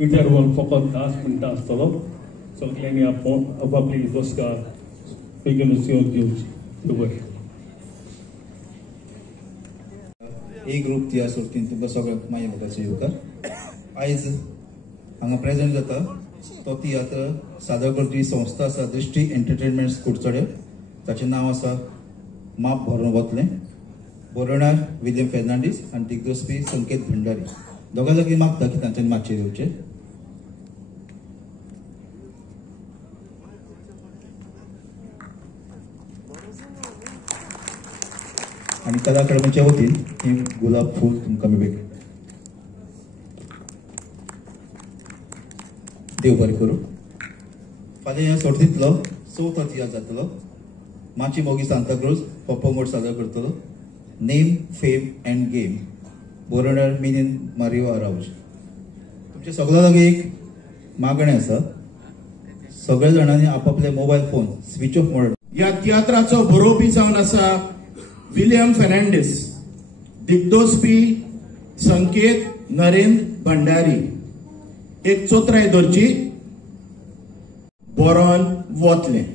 Interval फकत 10 मिनटां आसतलो. सगळ्यांनी आपापली बसका बेगीनूच घेवची. बरें. ए ग्रुप तियात्र सर्तीन तुमकां सगळ्यांक मागीर मोगाचो येवकार. आयज हांगा प्रेजेंट जाता तो तियात्र सादर करपी संस्था आसा दृष्टी एंटरटेनमेंट कुडचडे. ताचें नांव आसा माप भरून वतलें. बरोवणार विलियम फेर्नांडीस आनी दिग्दर्शपी संकेत भंडारी. दोगां लागीं मागता की तांच्यांनी मातशें येवचें. आनी कला अकादमीच्या वतीन ही गुलाब फूल तुमकां मेळटलें. देव बरें करूं. फाल्यां ह्या सर्तींतलो 4था तियात्र जातलो. माची मोगी सांताक्रूज हो पंगड सादर करतलो. Name fame and game. बरोवणार मिलिंद मारियो आराउज. तुमच्या सगळ्या लागीं एक मागणें आसा. सगळ्या जाणांनी आपापले mobile phone switch off mode. ह्या तियात्राचो बरोवपी जावन आसा विलियम फेर्नांडीस. दिग्दर्शपी संकेत नरेंद्र भंडारी. एक चोत्राय धरची. बरोवन वतलें.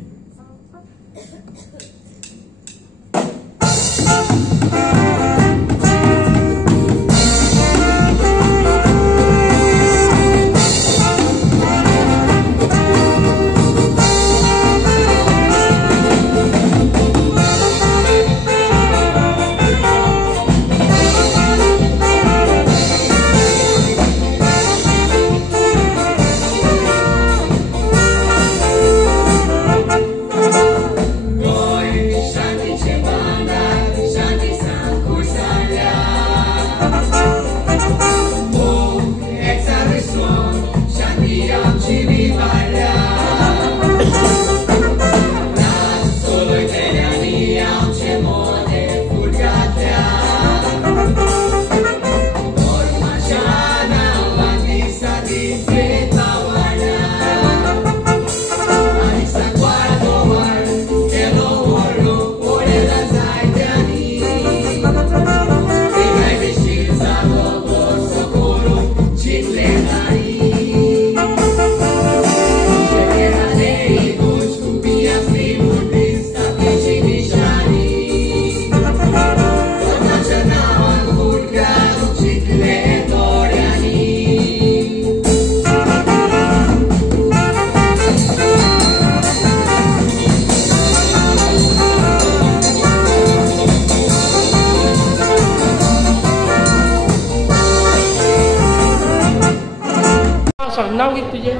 नाव कितें तुजें?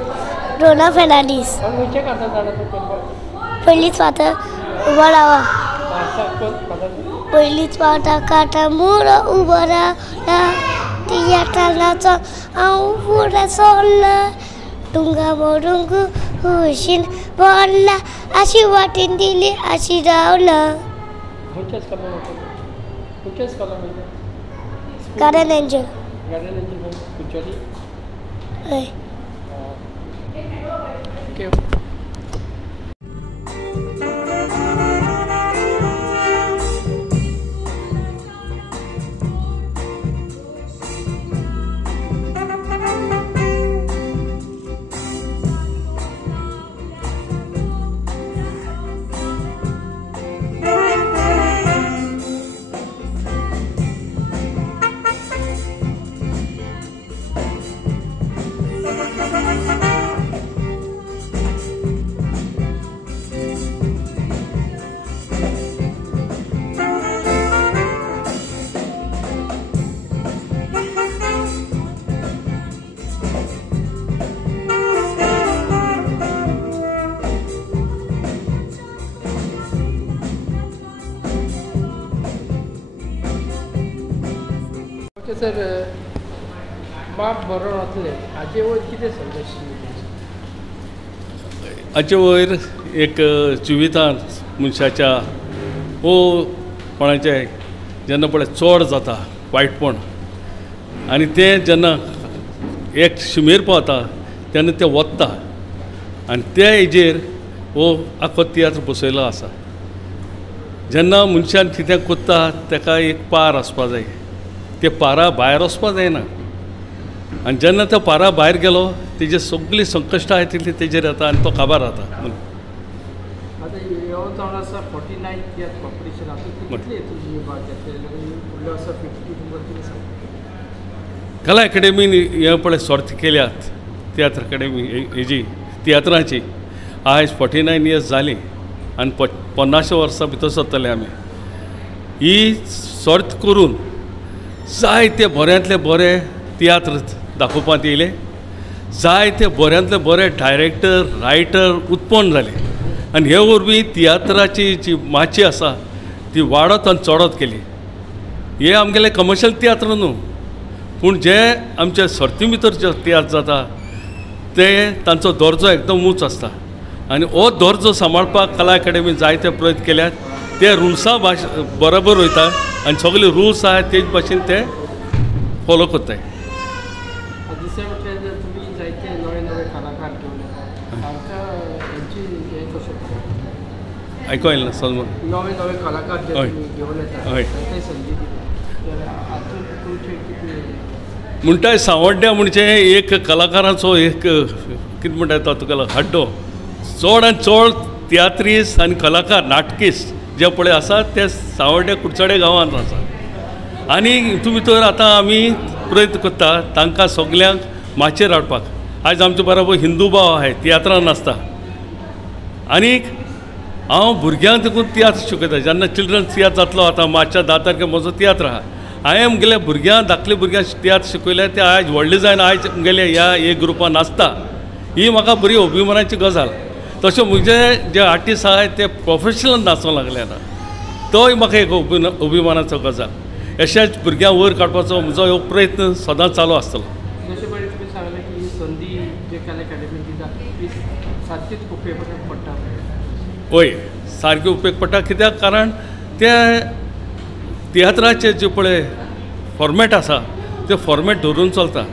रोना फेर्नांडीस. खंयचे खाता जाणा तूं? पयलींच फातर उबो रावा. पयलींच फावटा काटा मुरो उबो रावला. तियात्राचो हांव फुडें सरला. डुंगा मोडूंक हुशीन बोरला. अशी वाटेन दिली अशी रावला. खंयच्या स्कॉलान खंयच्या स्कॉलान garden angel. Garden angel Kudchade. हय. ओके. सर माप बरोवन वतले हाचे वयर कितें संदेश? हाचे वयर एक जिवितांत मनशाच्या वो कोणाचे जेन्ना पळय चड जाता वायटपण आनी तें जेन्ना एक शिमेर पावता तेन्ना तें वत्ता आनी त्या हेजेर वो आख्खो तियात्र बसयलो आसा. जेन्ना मनशान कितें कोत्ता ताका एक पार आसपा जाय. ते पारा भायर वचपा जायना. आनी जेन्ना तो पारा भायर गेलो तेजे सगळीं संकश्टां आहाय तितली तेजेर येता आनी तो काबार जाता. आतां ह्यो जावन आसा 49th इयर कॉम्पिटिशन आतां कितले तुजी भाग घेतले फुडलो आसा 50 नंबर कितें सांग. कला अकॅडमीन हे पळय सर्त केल्यात तियात्र अकॅडमी हेजी तियात्राची आयज 49 इयर्स जाली आनी 50 वर्सां भितर सरतले आमी. ही सर्त करून जायते बऱ्यांतले बरे तियात्र दाखोवपाक येयले, जायते बऱ्यांतले बरे डायरेक्टर रायटर उत्पन्न जाले आनी हे वरवीं तियात्राची जी माची आसा ती वाडत आनी चडत गेली. हे आमगेले कमर्शियल तियात्र न्हू, पूण जे आमचे सर्ती भितर जे तियात्र जाता ते तांचो दर्जो एकदम उंच आसता आनी हो दर्जो सांबाळपाक कला अकॅडमीन जायते प्रयत्न केल्यात. ते रुल्सा बरोबर वयता आनी सगळे रुल्स आहात तेच भाशेन ते फॉलो करताय. दुसऱ्या म्हटल्यार तुमी जायते नवे नवे कलाकार घेवन येता तांकां हेंची हें कशें आयको येयलें ना समज नवे नवे कलाकार जे हय. तुमी घेवन येता हय. तांकां संदी दिता हातून तुमचें कितें म्हणटा सांवड्ड्या म्हणजे एक कलाकाराचो एक कितें म्हणटा तो तुका हड्डो चड आनी चड तियात्रीस आनी कलाकार नाटकीस जे पळय आसात ते सांवड्ड्या कुडचडे गांवांत आसा. आनी हितून भितर आतां आमी प्रयत्न करता तांकां सगल्यांक माचयेर हाडपाक. आयज आमचे बरोबर हिंदू भाव आहाय तियात्रान आसता आनीक हांव भुरग्यांक देखून तियात्र शिकयता. जेन्ना चिल्ड्रन्स तियात्र जातलो आतां मार्च्या 10 तारखेक म्हजो तियात्र आहा. हांवें म्हगेल्या भुरग्यांक धाकल्या भुरग्यांक तियात्र शिकयले ते आयज व्हडले जावन आयज म्हगेले ह्या एक ग्रुपान आसता. ही म्हाका बरी अभिमानाची गजाल. तशें म्हजे जे आर्टिस्ट आहाय ते प्रोफेशनल नाचूंक लागले आतां, तोय म्हाका एक अभिमानाचो गजाल. अशेंच भुरग्यांक वयर काडपाचो म्हजो हो प्रयत्न सदांच चालू आसतलो. जशें पळय तुमी सांगलें की ही संदी जे कला अकॅडमीन दिता ती सारकीच उपयोगाक पडटा. होय, सारकी उपेग पडटा. कित्याक कारण ते तियात्राचे जे पळय फॉर्मॅट आसा ते फॉर्मॅट धरून चलता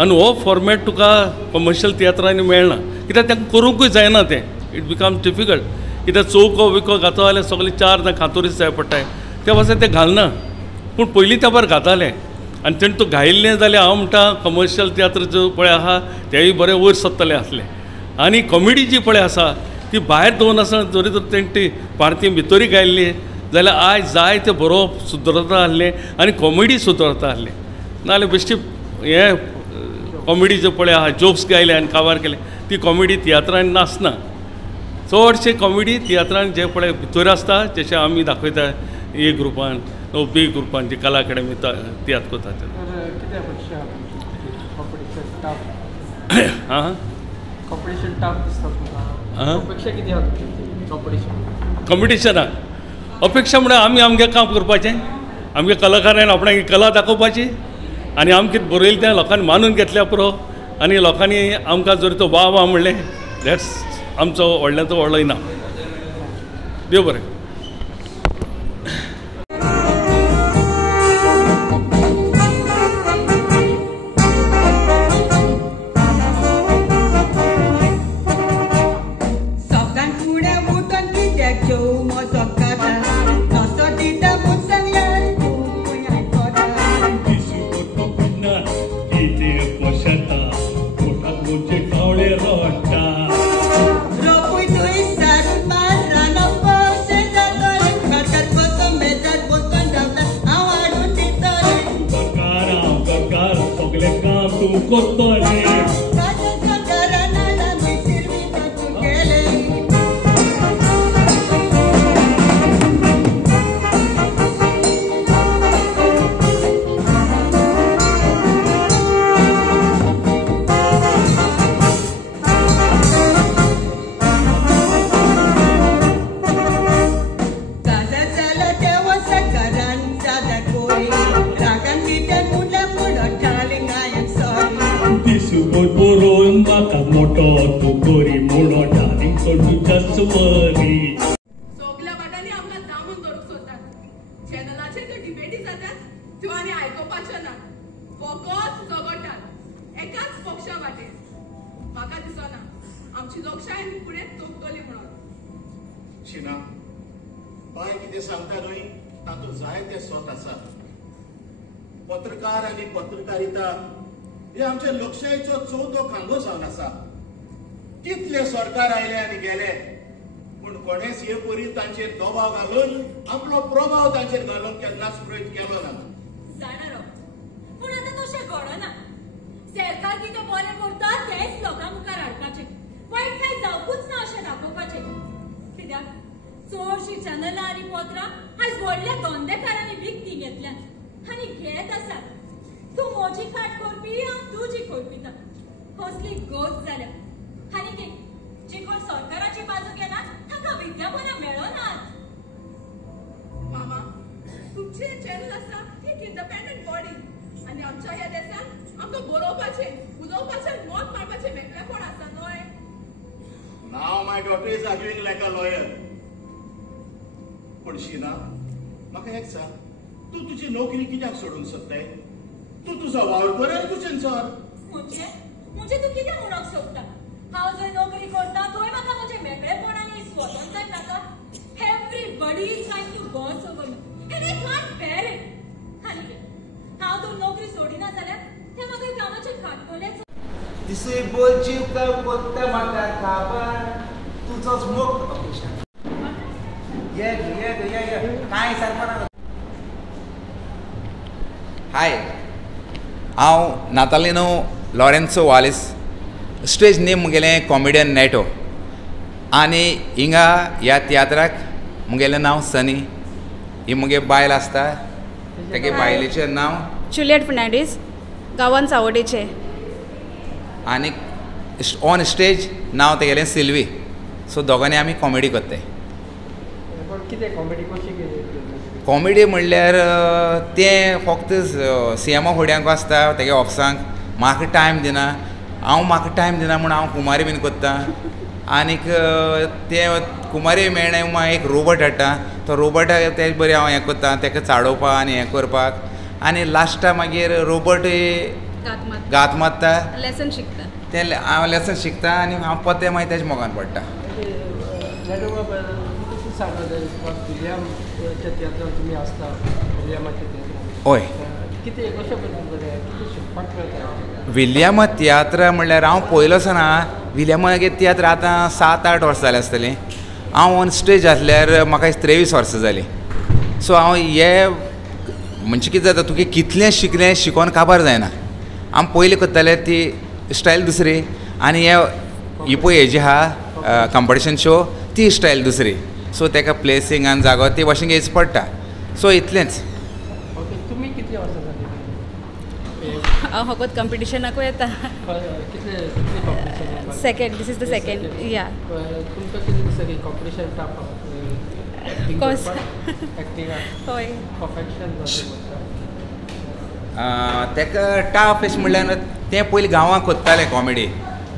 आनी हो फॉर्मॅट तुका कमर्शियल तियात्रांनी मेळना. कित्याक तांकां करूंकूय जायना तें. It become difficult. कित्याक चौको विको घातो जाल्यार सगळे 4 जावं खातोरीच जाय पडटाय. त्या भाशेन ते घालना. पूण पयलीं तेंपार घाताले आनी तेणें तो घायिल्लें जाल्यार हांव म्हणटा कमर्शियल तियात्र जो पळय आहा तेय बरें वयर सरतले आसले. आनी कॉमेडी जी पळय आसा ती भायर दोन आसा जरी तर तेणें ती भारती भितरी गायल्ली जाल्यार आयज जाय तें बरोवप सुदरता आहलें आनी कॉमेडी सुदरता आहलें. नाजाल्यार बेश्टी हें कॉमेडी जो पळय आहा जोक्स गायले आनी काबार केले ती कॉमेडी तियात्रांनी नासना. चडशे कॉमेडी तियात्रांनी जे पळय भितर आसता जशें आमी दाखयता ए ग्रुपान बी ग्रुपान जी कला अकॅडमी तियात्र करता ते. कितें अपेक्षा कॉम्पिटिशन टाफ हां कॉम्पिटिशन टाफ दिसता तुमकां. अपेक्षा कितें आहा तुमची कॉम्पिटिशन कॉम्पिटिशनाक अपेक्षा म्हणल्यार आमी आमगे काम करपाचें. आमगे कलाकारान आपणाक कला दाखोवपाची आनी आमी कितें बरयलें तें लोकांनी मानून घेतल्या पुरो आनी लोकांनी आमकां जर तो वा म्हणलें दॅट्स आमचो व्हडल्यांचो व्हडलो इनाम. देव बरें. सगल्या वाटांनी आमकां दामून दवरूंक सोदतात. चॅनलाचेर ज्यो डिबेटी जातात त्यो आनी आयकोपाच्यो नात. फकत झगडटात एकाच पक्षा वाटेन. म्हाका दिसना आमची लोकशाय फुडें तोपतली म्हणून. शिना बाय कितें सांगता न्हय तातूंत जायते सोत आसा. पत्रकार आनी पत्रकारिता हे आमच्या लोकशायेचो चवथो खांबो जावन आसा. कितले सरकार आयले आनी गेले, पूण कोणेच हे परी तांचेर दबाव घालून आपलो प्रभाव तांचेर घालूंक केन्नाच प्रयत्न केलो ना. जाणारो पूण आतां तशें घडना. सरकार कितें बरें करता तेंच लोकां मुखार हाडपाचें, वायट कांय जावपूच ना अशें दाखोवपाचें. कित्याक चडशीं चॅनलां आनी पत्रां आयज व्हडल्या धंदेकारांनी विकती घेतल्यात आनी घेत आसात. तूं म्हजी खाट करपी हांव तुजी करपिता, कसली गोष्ट जाल्या. आनी ते जे कोण सरकाराची बाजू घेनात तांकां विज्ञापनां मेळनात. मामा, तुमचे चॅनल आसा एक इंडिपेंडंट बॉडी आनी आमच्या ह्या देशांत आमकां बरोवपाचें उलोवपाचें मत मारपाचें मेकळें कोण आसा न्हय. Now my daughter is arguing like a lawyer. पण शीना, म्हाका एक सांग, तूं तुजी नोकरी कित्याक सोडूंक सोदताय? तूं तुजो वावर बरें कुशेन चोर. म्हणजे तूं कितें म्हणूंक सोदता? हांव जंय नोकरी करता थंय म्हाका म्हजें मेकळेपण आनी स्वतंत्रताय नाका. Everybody is trying to boss over me and I can't bear it. आनी हांव तर नोकरी सोडिना जाल्यार ते म्हाका कामाचेर खाटकोलेच. दिसय बोलची का कोत्ता म्हाका काबार तुजोच मोग अपेक्षा. ये काय सरपणा. हाय, हांव नातालिनो लॉरेन्सो वालिस. स्टेज नेम मुगेलें कॉमेडियन नेटो. आनी हिंगा ह्या तियात्राक मुगेलें नांव सनी. ही मुगे बायल आसता, तेगे बायलेचें नांव जुलियट फर्नांडीस, गांवांत सावडेचें. आनी ऑन स्टेज नांव तेगेलें सिल्वी. सो दोगांनी आमी कॉमेडी करताय. कितें कॉमेडी कशी केली? कॉमेडी म्हणल्यार तें फक्त सीएमा फुड्यांक आसता तेगे ऑफिसांक. म्हाका टायम दिना, म्हाका टायम दिना म्हूण हांव कुमारी बीन करता. आनीक ते कुमारी मेळना म्हूण एक रोबोट हाडटा. तो रोबोटाक ते बरें हांव हें करता, ताका चाडोवपाक आनी हें करपाक. आनी लास्टा मागीर रोबोट गात मारता, लेसन शिकता. तें हांव लेसन शिकता आनी हांव पत्ते मागीर तेज्या मोगान पडटा. विलियमच्या तियात्रांत तुमी आसता, विलियमाच्या तियात्रांत. हय. कितें कशें कितें शिकपाक मेळटा? विलियम तियात्र म्हणल्यार हांव पयलो सावन विलियमागे तियात्र आतां 7-8 वर्सां जालीं आसतलीं. हांव ऑन स्टेज आसल्यार म्हाका 23 वर्सां जालीं. सो हांव हे म्हणजे कितें जाता, तुगे कितलें शिकलें शिकोवन काबार जायना. हांव पयलीं करतालें ती स्टायल दुसरी आनी ही पळय हेजी आहा कॉम्पिटिशन शो ती स्टायल दुसरी. सो ताका प्लेसींग आनी जागो ते भाशेन घेवचो पडटा. सो इतलेंच. तुमी कितलीं वर्सां जालीं? हांव फकत कॉम्पिटिशनाकूय येता. कितले competition? Second. This is the second. या. तुमकां कितें दिसता की कॉम्पिटिशन टफ? कोर्स एक्टिंगाक हय परफेक्शन ताका टफ अशें म्हणल्यार तें पयलीं गांवांत कोत्तालें कॉमेडी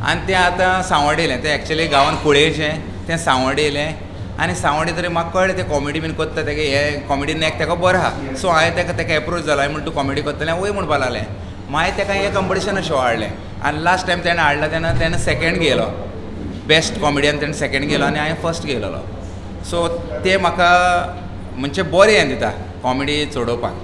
आनी तें आतां सांवड्डे येयलें. तें एक्चुली गांवांत कुळेचें तें सांवड्डे येयलें आनी सांवड्डे तरी म्हाका कळ्ळें तें कॉमेडी बीन कोत्ता तेगे हें कॉमेडी नॅक ताका बरो आहा. सो हांवें ताका एप्रोच जालो. हांवें म्हणटा तूं कॉमेडी कोत्तलें वय म्हणपा लागलें. मागीर ताका हें कॉम्पिटिशन शो हाडलें आनी लास्ट टायम ताणें हाडला तेन्ना सेकेंड गेलो. बेस्ट कॉमेडियन ताणें सेकेंड गेलो आनी हांवें फर्स्ट गेलोलो. सो तें म्हाका म्हणजे बरें हें दिता कॉमेडी चडोवपाक.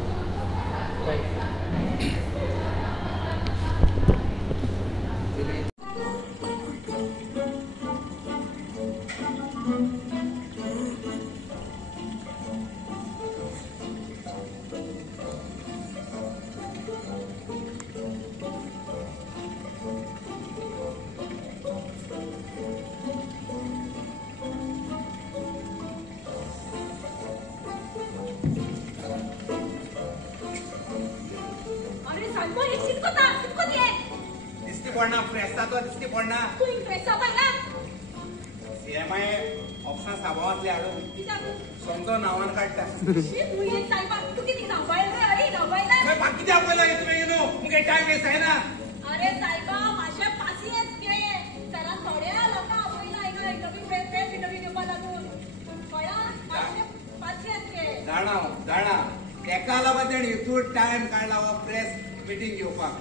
टायम काढला प्रेस मिटींग घेवपाक.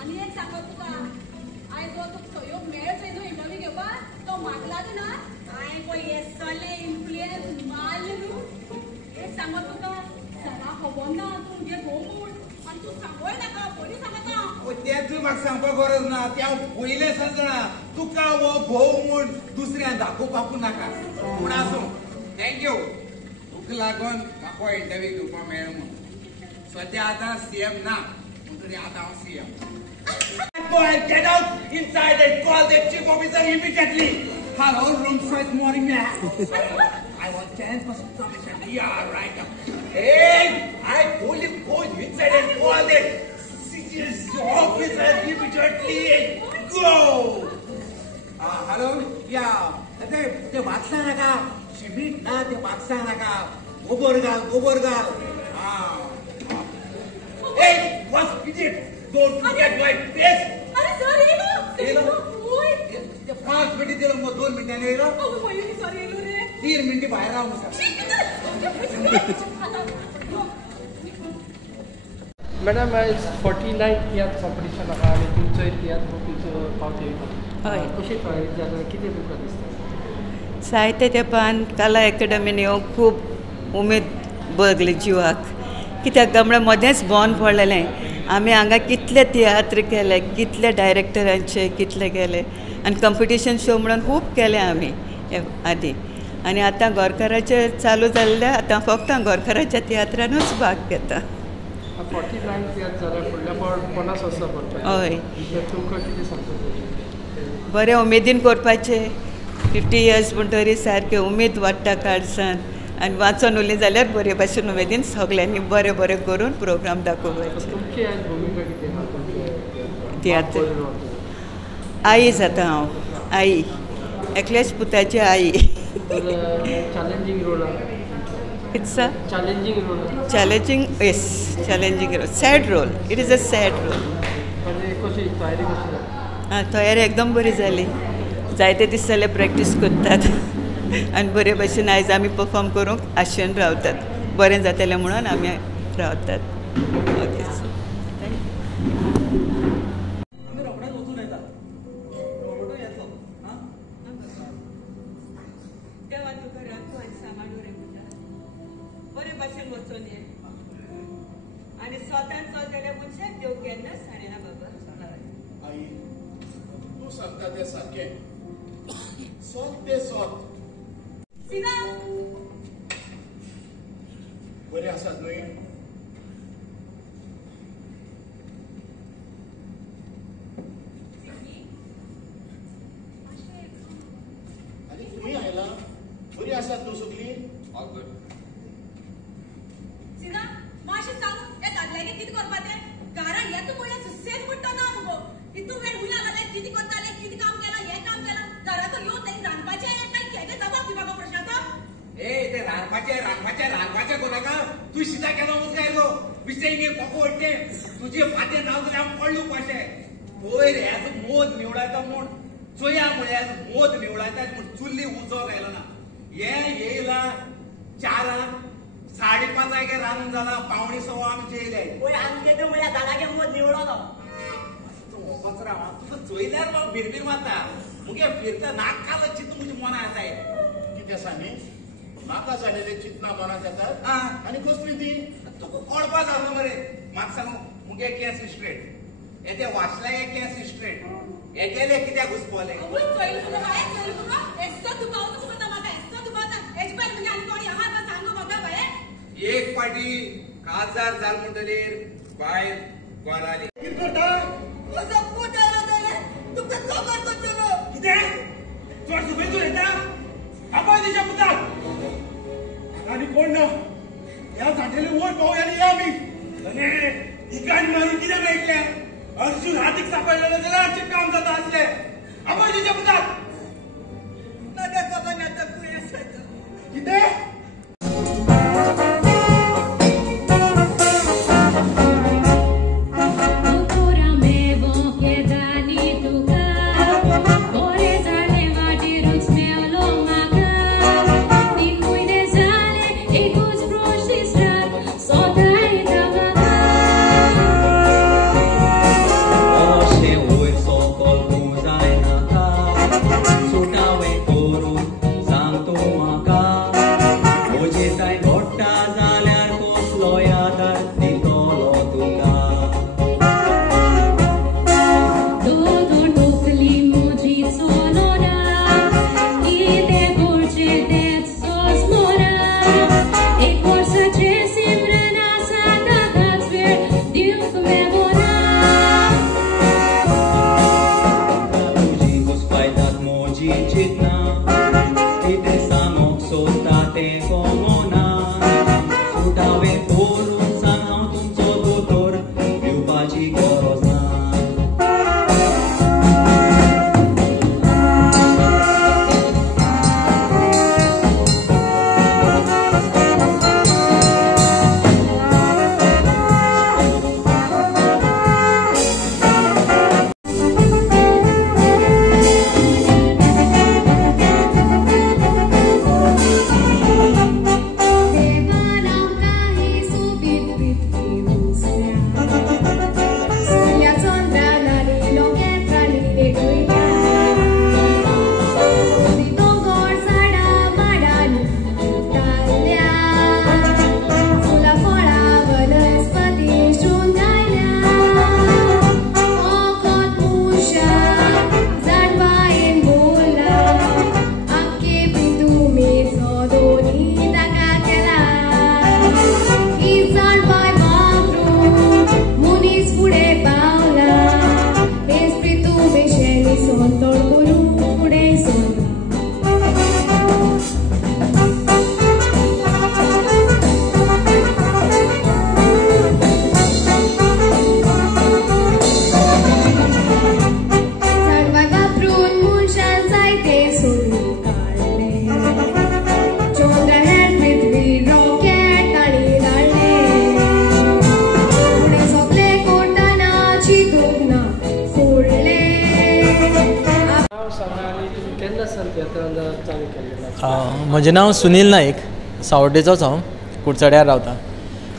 आनी एक सांगत तुका आयज जो तुका सहयोग मेळचो न्हू इंटरव्यू घेवपाक तो म्हाका लागना. हांवें पळय हे सगळे इन्फ्लुएन्स मारले न्हू. एक सांगत तुका सगळा खबर ना तुमगे घोव म्हूण आनी तूं सांगोय नाका पोलीस सांगता तें तूं म्हाका सांगपाक गरज ना तें हांव पयलें समजना तुका हो भोव म्हूण दुसऱ्यान दाखोवपाकू नाका पूण आसूं थँक्यू तुका लागून म्हाका इंटरव्यू घेवपाक मेळ्ळो म्हूण सद्या आतां सीएम ना पूण तरी आतां हांव CM Boy, get out inside and call the chief officer immediately. Hello, room service morning man. I want 10% commission. Yeah, right. Hey, I told you go inside and call the chief officer immediately. Go. Hello. Yeah. ते वाचता नका शिबीट ना ते वाचता नका गोबर घाल. Hey, what's idiot? Don't forget my face. अरे सर येलो ओय 5 मिनिट दिलं मग 2 मिनिटांनी येलो अगं मयुरी सर येलो रे 3 मिनिटं बाहेर राहू सर मॅडम आयज 49th इयर्स कॉम्पिटिशन आहा आनी तुमचो इतिहास तुमचो पावत येयलो हय कशें तयारी जाता कितें तुमकां दिसता जायते तेंपान कला एकेडमीन येवंक खूब उमेद भोगली जिवाक कित्याक काय म्हळ्यार मदेंच बंद पडलेलें आमी हांगा कितले तियात्र केले कितले डायरेक्टरांचे कितले केले आनी कंपिटिशन शो म्हणून खूब केले आमी आदीं आनी आतां गोरकाराचे चालू जाल्ले आतां फक्त गोरकाराच्या तियात्रानूच भाग घेता 49th इयर्स जाल्यार फुडल्या 50 वर्सां करपाचें हय तुमकां कितें सांगता बरें उमेदीन करपाचें 50 इयर्स म्हणटरी सारकें उमेद वाडटा काळजान आनी वाचून उरली जाल्यार बरे भाशेन उमेदीन सगल्यांनी बरें बरें करून प्रोग्राम दाखोवपाचे तुमची आज भुमिका कितें आहा तियात्र आई जाता हांव आई एकल्याच पुताची आई challenging role it's a challenging role sad role it is a sad role म्हणजे कशी तयारी कशी जाली तयारी एकदम बरी जाली जायते दीस जाले प्रॅक्टीस करतात आनी बरे भशेन आयज आमी परफॉर्म करूंक आशेन रावतात बरें जातलें म्हणून आमी रावतात ओके देवा तुका राखो आनी सांबाळू रे पुता बरे भाशेन वचून ये आनी स्वतान चलतल्या मनशाक देव केन्नाच साणेना बाबा आई तू सांगता तें सारकें सोत ते सोत सीना बरें आसात न्हय आनी तुमी आयला बरी आसात न्हू सगळीं सीना मातशें सांगू त्या दादल्यागे कितें करपाचें घरान येता पळय सुसेग पडटा ना मुगो तितू वेळ हुंय लागले कितें करताले कितें काम केलां हें काम केलां घराचो येवन तें रांदपाचें काय केदें जबाब दिवपाचो प्रश्न आसा ए ते रांदपाचें कोणाका तू शिता केलो वच गायलो विषय कोको वाटते तुझे फाते नाव जाल्यार हांव पडलो पाशें पयर हेच मोद निवडायता म्हूण चोया म्हळ्यार मोद निवडायता म्हूण चुल्ली उजो गायलो ना हे येयला 4 5:30 रांदून जाला 5:15 आमी जेयले ओय आमगे तो म्हळ्यार दादागे मोद निवडलो कचरा तुका चोयल्यार म्हाका भिरभीर मारता मुगे फिरता नाक कालो चित्त म्हजे मना येताय कितें सांगे म्हाका जालेले चिंतना मनांत येतात आनी कसली ती तुका कळपा जालो मरे म्हाका सांगू मुगे केस स्ट्रेट हे ते वाचले केस स्ट्रेट हे गेले कित्याक घुसपले ओय चोयलो तुका काय चोयलो तुका एस्तो दुबाव तुका म्हाका एस्तो दुबाव एच पाय म्हणजे आनी कोणी आहा का सांगू म्हाका बाये एक पाटी काजार जाल म्हणटलेर बायल गोराली कितें करता कसो पूत आयलो जाल्यार तुका खबर करतलो कितें चोर सुबेजू येता आपाय तिच्या पुताक आनी कोण ना ह्या जाणटेले वोट पावूं आनी या आमी आनी इकान मारून कितें मेळटलें अर्जून हातीक सापडलेलो जाल्यार आमचें काम जाता आसलें आपाय तिच्या पुताक म्हाका खबर ना तो खूंय आसा कितें तुजी चितना कितें सांगोक सोदता तें कोमोना सुटावे करून सांग हांव तुमचो दोतोर दिवपाची गरज ना म्हजें नांव सुनील नाईक सावड्डेचोच हांव कुडचड्यार रावता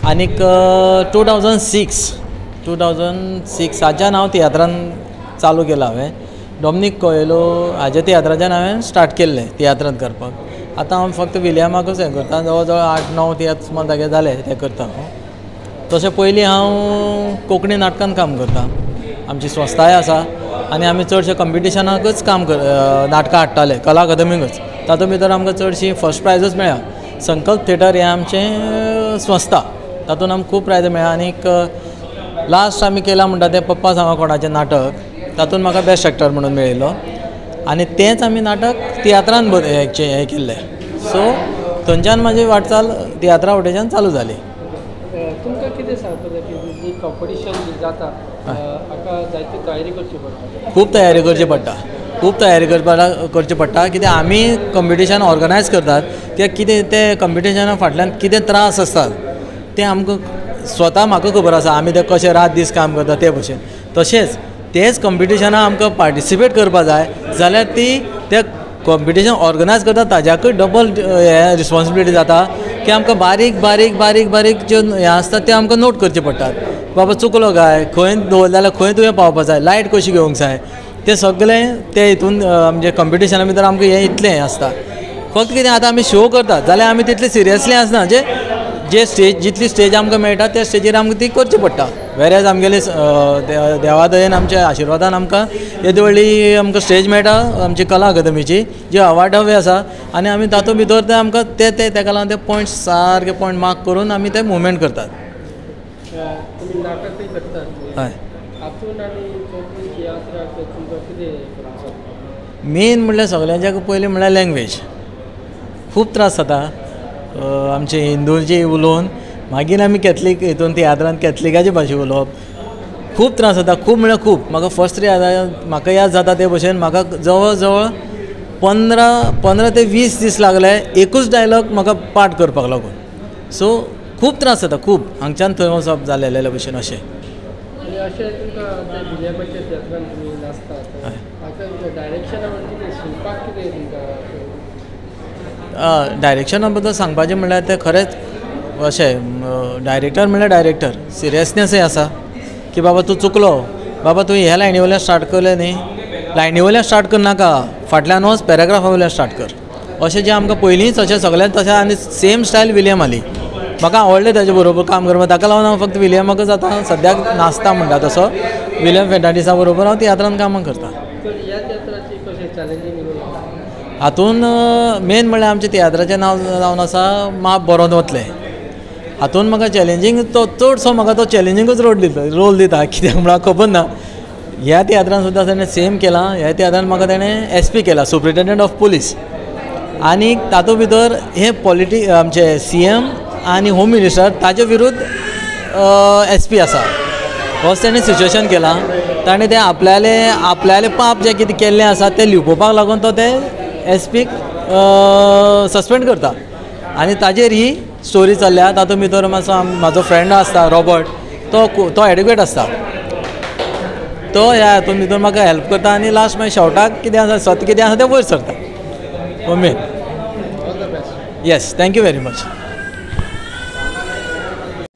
आनीक 2006 हांव तियात्रान चालू केलां हांवें डॉमिनीक कोएलो हाज्या तियात्राच्यान हांवें स्टार्ट केल्लें तियात्रांत करपाक आतां हांव फक्त विलियमाकूच हें करता जवळ जवळ 8-9 तियात्र सुमार जागे जाले तें करता हांव तशें पयलीं हांव कोंकणी नाटकान काम करता आमची संस्थाय आसा आनी आमी चडशे कॉम्पिटिशनाकूच काम नाटकां हाडटाले कला अकादमीकूच तातूंत भितर आमकां चडशीं फर्स्ट प्रायजूच मेळ्ळा संकल्प थिएटर हें आमचें संस्था तातूंत आमकां खूब प्रायज मेळ्ळा आनीक लास्ट आमी केला म्हणटा तें पप्पा सांगा कोणाचें नाटक तातूंत म्हाका बेस्ट एक्टर म्हणून मेळिल्लो आनी तेंच आमी नाटक तियात्रान हें केल्लें सो थंयच्यान म्हाजी वाटचाल तियात्रा वटेच्यान चालू जाली तुमकां कितें सांगता की जी कॉम्पिटिशन जी जाता हाका जायती तयारी करची पडटा खूब तयारी करची पडटा कित्याक आमी कॉम्पिटिशन ऑर्गनायज करतात ते कितें ते कॉम्पिटिशना फाटल्यान कितें त्रास आसतात ते आमकां स्वता म्हाका खबर आसा आमी ते कशें रात दीस काम करता ते भशेन तशेंच तेच कॉम्पिटिशनां आमकां पार्टिसिपेट करपा जाय जाल्यार ती ते कॉम्पिटिशन ऑर्गनायज करता ताज्याकूय डबल रिस्पॉन्सिबिलिटी जाता की आमकां बारीक ज्यो हें आसता ते आमकां नोट करचे पडटात बाबा चुकलो काय खंय दवरलें जाल्यार खंय तुवें पावपाक जाय लायट कशी घेवंक जाय तें सगळें ते हितून म्हणजे कॉम्पिटिशना भितर आमकां हें इतलें आसता फक्त कितें आतां आमी शो करतात जाल्यार आमी तितले सिरियसली आसना जे स्टेज जितली स्टेज आमकां मेळटा त्या स्टेजीर आमकां ती करची पडटा वेरेज आमगेले देवा दयेन आमच्या आशिर्वादान आमकां येदी व्हडली आमकां स्टेज मेळटा आमची कला अकादमीची जी अवार्डावी आसा आनी आमी तातूंत भितर ते आमकां तेका लागून ते पॉयंट सारके पॉयंट मार्क करून आमी ते मुवमेंट करतात हय मेन म्हणल्यार सगळ्यांच्या पयलीं म्हणल्यार लँग्वेज खूब त्रास जाता आमचे हिंदूची उलोवन मागीर आमी कॅथलीक हितून तियात्रांत कॅथलिकाची भाशा उलोवप खूब त्रास जाता खूब म्हणल्यार खूब म्हाका फर्स्ट म्हाका याद जाता ते भशेन म्हाका जवळ जवळ 15 ते 20 दीस लागले एकूच डायलॉग म्हाका पाठ करपाक लागून सो खूब त्रास जाता खूब हांगच्यान थंय वचप जालेले भशेन अशें डायरेक्शना बद्दल सांगपाचें म्हणल्यार तें खरेंच अशें डायरेक्टर म्हणल्यार डायरेक्टर सिरियसनेसय आसा की बाबा तूं चुकलो बाबा तुवें ह्या लायनी वयल्यान स्टार्ट केलें न्ही लायनी वयल्यान स्टार्ट करनाका फाटल्यान वच पॅराग्राफा वयल्यान स्टार्ट कर अशें जें आमकां पयलींच अशें सगळ्यांत तशें आनी सेम स्टायल विलियम आली म्हाका आवडलें ताजे बरोबर काम करपाक ताका लागून हांव फक्त विलियमाकूच आतां सद्याक नाचता म्हणटा तसो विलियम फेर्नांडीसा बरोबर हांव तियात्रांत कामां करता हातून मेन म्हणल्यार आमच्या तियात्राचें नांव जावन आसा माप बरोवन वतलें हातून म्हाका चॅलेंजींग तो चडसो म्हाका तो चॅलेंजींगूच रोल दिता कित्याक म्हळ्यार खबर ना ह्या तियात्रान सुद्दां ताणें सेम केलां. ह्या तियात्रान म्हाका ताणें SP केला, सुप्रिटेंडंट ऑफ पुलीस. आनी तातूंत भितर हे आमचे CM आनी होम मिनिस्टर ताजे विरुद्ध SP आसा. होच ताणें सिच्युएशन केलां. ताणें तें आपल्याले पाप जें कितें केल्लें आसा तें लिपोवपाक लागून तो ते SPक सस्पेंड करता. आनी ताजेर ही स्टोरी चल्ल्या. तातूंत भितर म्हाजो फ्रेंड आसता रॉबर्ट, तो एडुकेट आसता. तो ह्या हातूंत भितर म्हाका हेल्प करता आनी लास्ट मागीर शेवटाक कितें आसा सत्य कितें आसा तें वयर सरता. उमेद. Yes, thank you very much.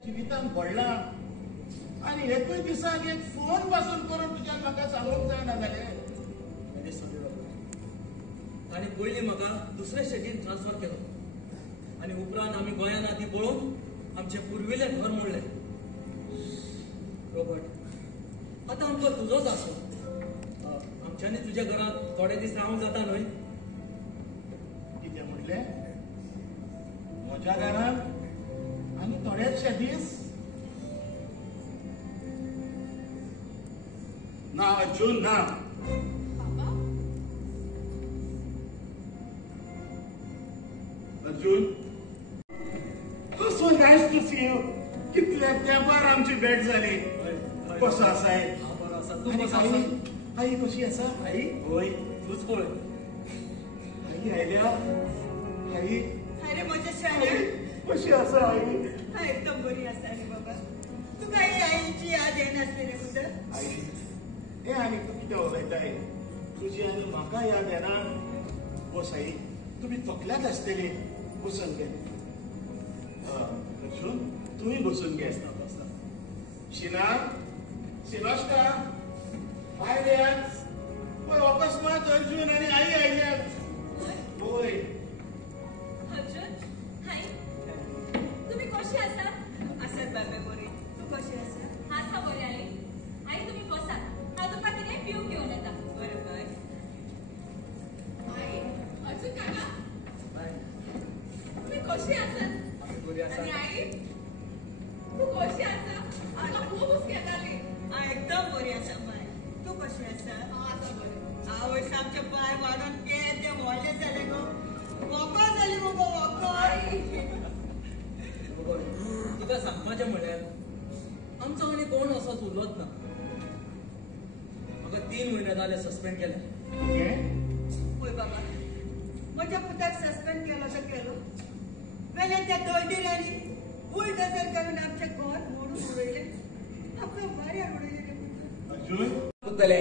जिवितांत घडलां आनी एकूय दिसाक एक फोन पासून करून तुज्यान म्हाका सांगूंक जायना जालें. ताणी पयलीं म्हाका दुसऱ्या स्टेटीन ट्रान्सफर केलो आनी उपरांत आमी गोंयांत आदी पळोवन आमचें पुर्विल्लें घर मोडलें. रॉबर्ट, आतां आमचो तुजोच आसो. आमच्यांनी तुज्या घरांत थोडे दीस रावंक जाता न्हय? कितें म्हणलें? म्हज्या घरांत आनी थोडेचशे दीस? ना अर्जून, ना. Arjun, so nice to see you. कितल्या तेंपार आमची भेट जाली. कसो आसा? आई कशी आसा? आई होय, तूच पळय. आई आयल्या. आई अरे म्हज्या शाण्या, कशी आसा आई? हांव एकदम बरी आसा रे बाबा. तुका ही आईची याद येनासली रे पुत्र? आई हे आनी तूं कितें उलयताय? तुजी आनी म्हाका याद येना? बस आई, तुमी तकल्यात आसतली. बसून घे. अर्जून, तुमी बसून घे. शिना, शिनोश्का, आयल्यात. पण अकस्मात अर्जून आनी आई आयल्यात. होय. अर्जून, हाय. तुम्ही कशी आसा? आसात बाबा बरी. तू कशी आसा? आसा बरी आई. आई तुम्ही बसा. हांव तुमकां कितें पिवूंक घेवन येता. बरें बाय. आई, अर्जून काका. तुम्ही कशी आसात? आणि आई, तू कशी आसा? म्हाका खूब हुस्क येताली. हांव एकदम बरी आसा बाय. तू कशी आसा? आसा बरें. आवय आमचे पाय वाडून ते व्हडले जाले गो. वोको जाली गो वोको. तुका सांगपाचें म्हळ्यार आमचो आनी कोण असोच उरलोच ना. म्हाका 3 म्हयने जाले सस्पेंड केले. पळय बाबा, म्हज्या पुताक सस्पेंड केलो तर केलो. वेले त्या दोळदिऱ्यांनी बुलडोजर करून आमचें घर मोडून उडयलें. आमकां वाऱ्यार उडयलें रे पुत्र. करतले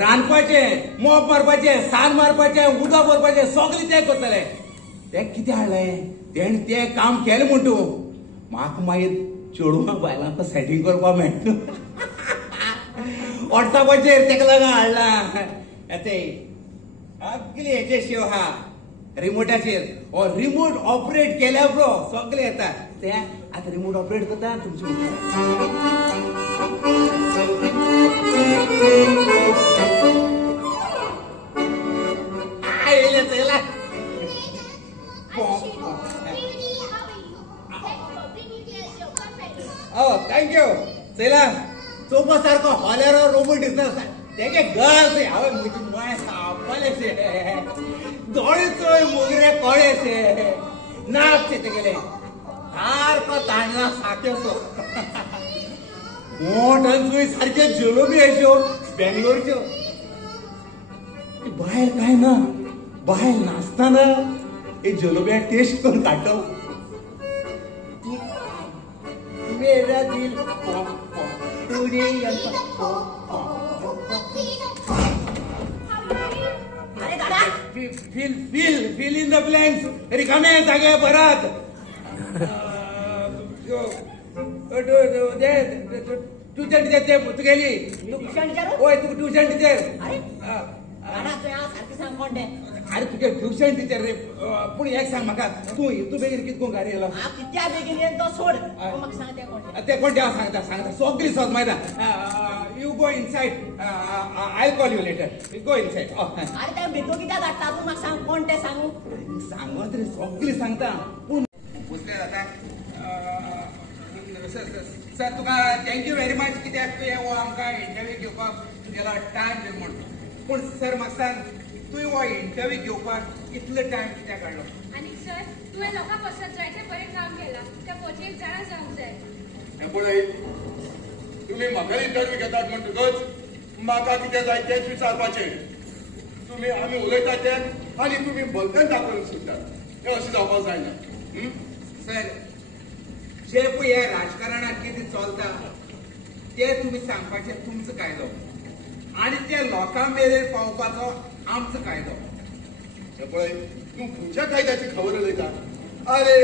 रांदपाचें, मोप मारपाचें, सार मारपाचें, उदक भरपाचें सगळें तें करतले. ते कितें हाडलें? तेणें तें काम केलें म्हणटू म्हाका मागीर चेडवां बायलांक सेटींग करपाक मेळटा. वॉट्सॅपाचेर तेका लागून हाडला. ते अगले हेचे शेव आहा रिमोटाचेर. हो रिमोट ऑपरेट केल्या प्रो सगळे येता. ते आतां रिमोट ऑपरेट करता तुमचे. आयले चला. थँक्यू. चला चोपा सारको हॉलेरो रोबोट दिसता. तेगे गर्ल्स हांवें म्हजी माय सापलेशे. दोळे चोय मोगरे कळेशे. नाचशे तेगेले. सारको तांडला साकेसो. मोठ्यान चोय सारके जलोबी अश्यो बेंगलोरच्यो. बायल काय ना. बायल नाचतना हे जलोब्या टेस्ट करून काडटो. मेरा दिल fill in the blanks. रिकामे जागे परत. ट्युशन टीचर तुगेली. होय तू ट्युशन टीचर. अरे तुगे ट्युशन टीचर रे. पूण एक सांग म्हाका तू बेगीन कितें कोण घरा येयलो? कित्या बेगीन येन तो सोड. म्हाका सांग ते कोण देवा सांगता सगळी सोद मायदा. You go inside. I call you later. Go inside. अरे त्या भितू कित्याक धाडटा तूं म्हाका सांग कोण ते सांगू. सांगत रे सगळी सांगता. पूण पुसले जाता. सर तुका थँक्यू व्हेरी मच कित्याक तुवें आमकां इंटरव्यू घेवपाक त्याला टायम दे म्हण पूण सर म्हाका सांग तुवें हो इंटरव्यू घेवपाक कितलो टायम कित्याक काडलो आनी सर तुवें लोकां पसत जायते बरें काम केलां त्या पोचेक जाणा जावंक जाय पळय तुमी म्हाका इंटरव्यू घेतात म्हणटकच म्हाका कितें जाय तेंच विचारपाचें तुमी आमी उलयतात तें आनी तुमी बलतेन दाखोवन सोदतात हें अशें जावपाक जायना सर जे पळय हे राजकारणात कितें चलता ते तुमी सांगपाचें तुमचो कायदो आनी ते लोकां मेरेन पावपाचो आमचो कायदो हें पळय तूं खंयच्या कायद्याची खबर उलयता अरे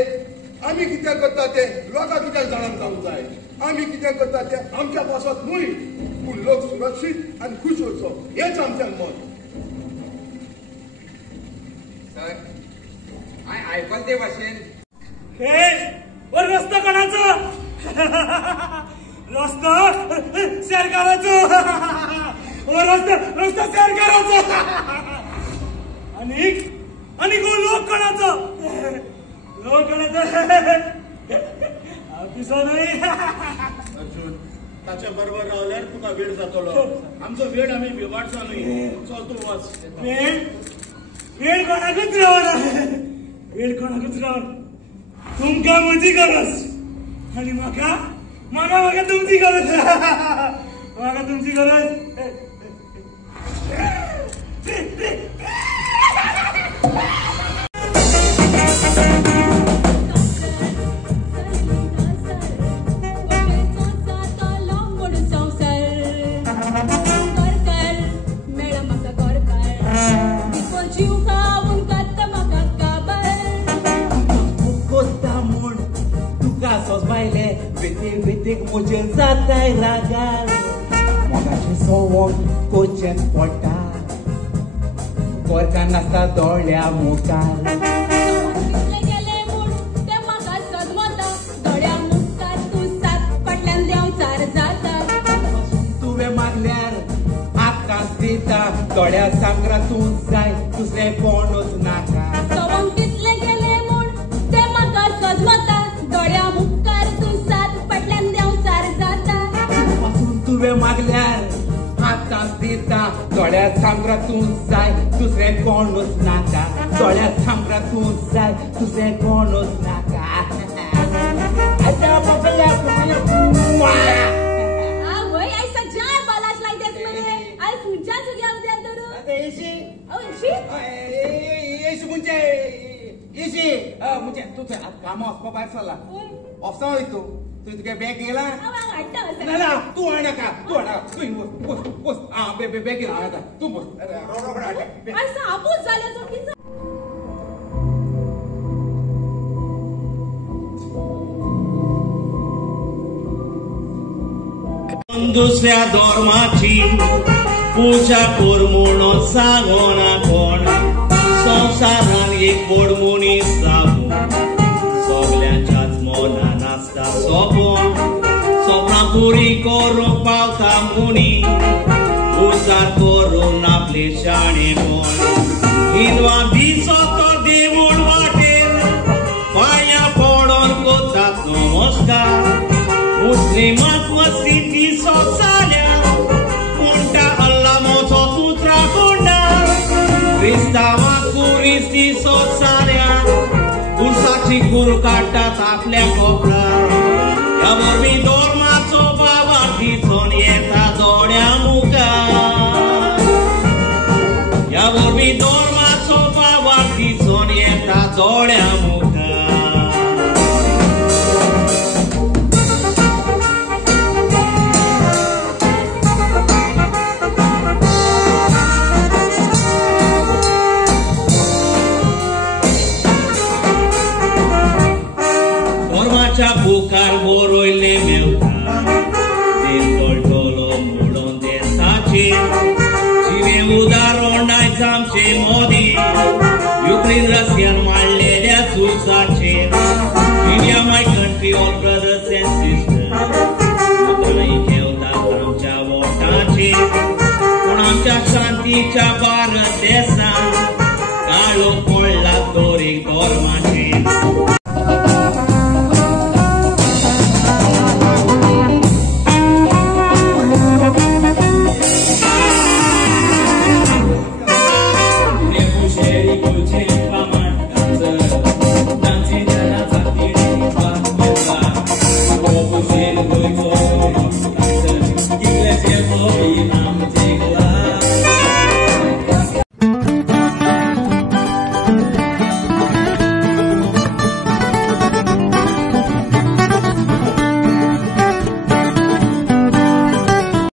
आमी कितें करता तें लोकांक कित्याक जाणांक जावंक जाय आमी कितें करता तें आमच्या पासत न्हय पूण लोक सुरक्षीत आनी खूश उरचो हेंच आमचें मत सर हांवें आयकला ते भाशेन हे रस्तो कोणाचो रस्तो सरकाराचो रस्तो सरकाराचो आणि लोक कोणाचो पिसो नाही अर्जुन ताच्या बरोबर रावल्यार तुका वेळ जातलो आमचो वेळ आमी बिबाडचो न्हय चल तूं वच वेळ कोणाकूच रावना वेळ कोणाकूच रावना तुमकां म्हजी गरज आणि म्हाका तुमची गरज म्हाका तुमची गरज वेतीक मुझे जाताय रागार मोगाचे सवंग कोचेन पडटा गोरकान नासता दोळ्या मुखार तुवें मागल्यार आकाश दिता दोळ्या सांगरा तूं जाय दुसरें कोणूच नाका सवंग कितले गेले म्हूण ते म्हाका सजमता दोळ्या मुखार तूं सात फाटल्यान देंवचार जाता तुवें मागल्यार आतांच दिता दोळ्या सांगरा तूं जाय दुसरें कोणूच नाका दोळ्या सांगरा तूं जाय दुसरें कोणूच नाका आवय आयज सज्जान बालाश लायतेस मरे आयज खंयच्या चुरया उद्या धरू येशी म्हणजे तूं कामां वचपा भायर सरला वचो वयतू तुवें तुगे बॅग घेला ना तूं हाडनाका तूं बस बॅग घेला हाडा तूं बस आयज आपूच जाले चुकीचो दुसऱ्या धर्माची पूजा कर म्हणून सांगोना कोण संवसारान एक व्हड मनीस जावूं सगल्यांच्याच मनान आसता सोपोन सोपनां पुरी करूंक पावता मुनी उजार करून आपले शाणेपण हिंदवां दिसो तो देवूळ वाटेर पांयां पडोन कोतात नमस्कार मुस्लिमांक मस्जिदी सोसाल्या म्हणटा अल्ला मोचो सुत्रा कोंडा क्रिस्तांवांक कुरिस्ती सोसाल्या कुर्साची कूर काडटात आपल्या कोपरार ह्या वरवीं धर्माचो बाबार दिसून येता दोळ्या मुखार ह्या वरवीं धर्माचो बाबार दिसून येता दोळ्या मुखार बुकार बरोयले मेवता देश गळटलो म्हणून देशाचेर जिवें उदाहरण आयज आमचे मोदी युक्रेन रशियान मारलेल्या झुजाचेर India my country all brothers and sisters मुखारय घेवतात आमच्या वोटाचेर पूण आमच्या शांतीच्या भारत देशांत काळो पडला दोरीक धर्माचेर